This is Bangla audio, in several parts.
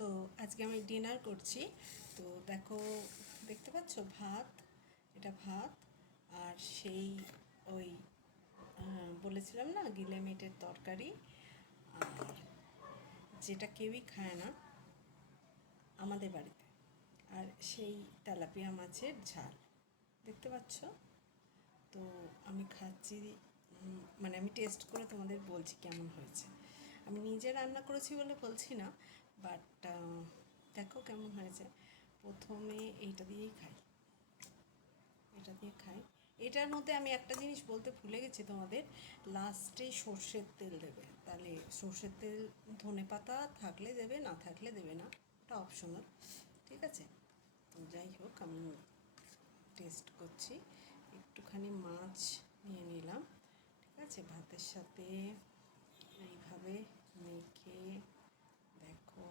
তো আজকে আমি ডিনার করছি। তো দেখো, দেখতে পাচ্ছ ভাত, এটা ভাত। আর সেই ওই বলেছিলাম না গিলে মেটের তরকারি, আর যেটা কেউই খায় না আমাদের বাড়িতে, আর সেই তেলাপিয়া মাছের ঝাল দেখতে পাচ্ছ। তো আমি খাচ্ছি, মানে আমি টেস্ট করে তোমাদের বলছি কেমন হয়েছে। আমি নিজে রান্না করেছি বলে বলছি না, বাট দেখো কেমন হয়েছে। প্রথমে এইটা দিয়েই খাই, এটা দিয়ে খাই। এটার মধ্যে আমি একটা জিনিস বলতে ভুলে গেছি তোমাদের, লাস্টে সর্ষের তেল দেবে। তাহলে সর্ষের তেল, ধনে পাতা থাকলে দেবে, না থাকলে দেবে না, ওটা অপশনাল। ঠিক আছে, তো যাই হোক আমি টেস্ট করছি। একটুখানি মাছ নিয়ে নিলাম, ঠিক আছে, ভাতের সাথে এইভাবে মেখে দেখো।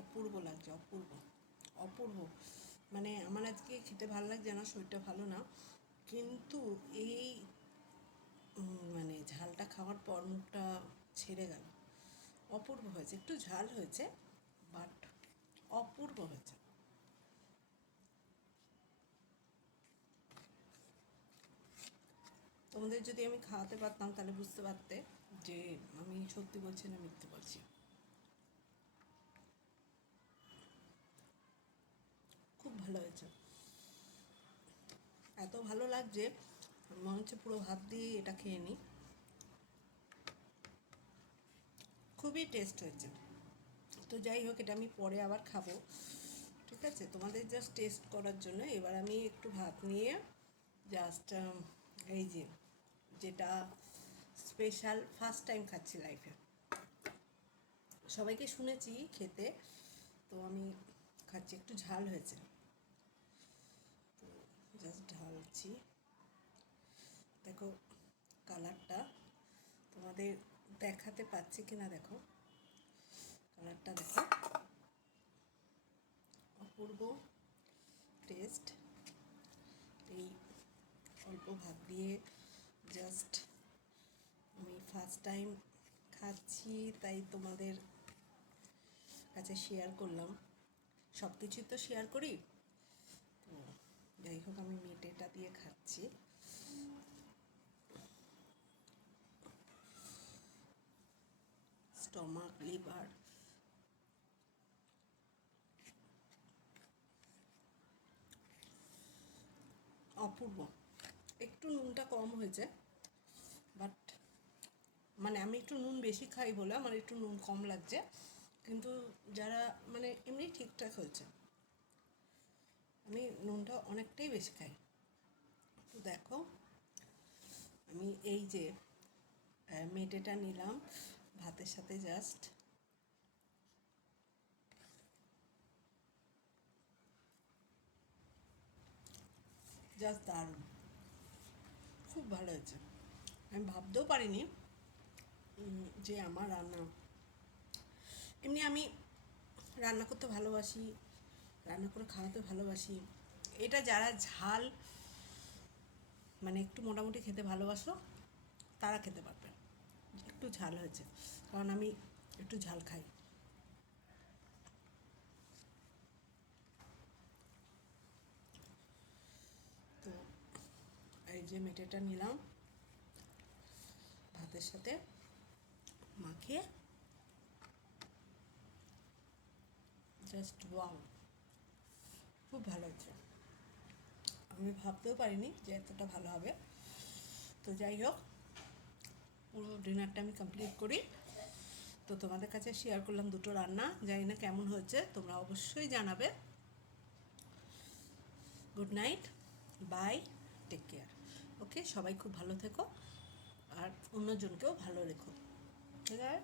অপূর্ব লাগছে, অপূর্ব অপূর্ব। মানে আমার আজকে খেতে ভালো লাগছে না, শরীরটা ভালো না, কিন্তু এই মানে ঝালটা খাওয়ার পর মুখটা ছেড়ে গেল। অপূর্ব হয়েছে, একটু ঝাল হয়েছে, বাট অপূর্ব হয়েছে। তোমাদের যদি আমি খাওয়াতে পারতাম তাহলে বুঝতে পারতে যে আমি সত্যি বলছি না মিথ্যে বলছি। খুব ভালো হয়েছে, এত ভালো লাগছে মনে হচ্ছে পুরো ভাত দিয়ে এটা খেয়ে নিই। খুবই টেস্ট হয়েছে। তো যাই হোক, এটা আমি পরে আবার খাবো, ঠিক আছে, তোমাদের জাস্ট টেস্ট করার জন্য। এবার আমি একটু ভাত নিয়ে জাস্ট এই যে, যেটা স্পেশাল, ফার্স্ট টাইম খাচ্ছি লাইফে, সবাইকে শুনেছি খেতে, তো আমি খাচ্ছি। একটু ঝাল হয়েছে, তো জাস্ট ঢালছি। দেখো কালারটা তোমাদের দেখাতে পাচ্ছি কিনা, দেখো কালারটা, দেখো অপূর্ব টেস্ট। এই অল্প ভাত দিয়ে জাস্ট আমি ফার্স্ট টাইম খাচ্ছি, তাই তোমাদের কাছে শেয়ার করলাম। সব কিছুই তো শেয়ার করি। তো যাই হোক, আমি মেটেটা দিয়ে খাচ্ছি। স্টমাক, লিভার, অপূর্ব। একটু নুনটা কম হয়েছে, বাট মানে আমি একটু নুন বেশি খাই বলে আমার একটু নুন কম লাগছে, কিন্তু যারা মানে এমনি ঠিকঠাক হয়েছে। আমি নুনটা অনেকটাই বেশি খাই। তো দেখো, আমি এই যে মেটেটা নিলাম ভাতের সাথে, জাস্ট জাস্ট দারুণ, খুব ভালো হয়েছে। আমি ভাবতেও পারিনি যে আমার রান্না, এমনি আমি রান্না করতে ভালোবাসি, রান্না করে খাওয়াতে ভালোবাসি। এটা যারা ঝাল মানে একটু মোটামুটি খেতে ভালোবাসো তারা খেতে পারবে। একটু ঝাল হয়েছে, কারণ আমি একটু ঝাল খাই। তো এই যে মেটেটা নিলাম ভাতের সাথে মাখিয়ে, জাস্ট ওয়াও, খুব ভালো হয়েছে। আমি ভাবতেও পারিনি যে এতটা ভালো হবে। তো যাই হোক, পুরো ডিনারটা আমি কমপ্লিট করি। তো তোমাদের কাছে শেয়ার করলাম দুটো রান্না, জানি না কেমন হয়েছে, তোমরা অবশ্যই জানাবে। Good night, bye, take care. Okay, সবাই খুব ভালো থেকো, আর অন্যজনকেও ভালো রেখো, ঠিক আছে।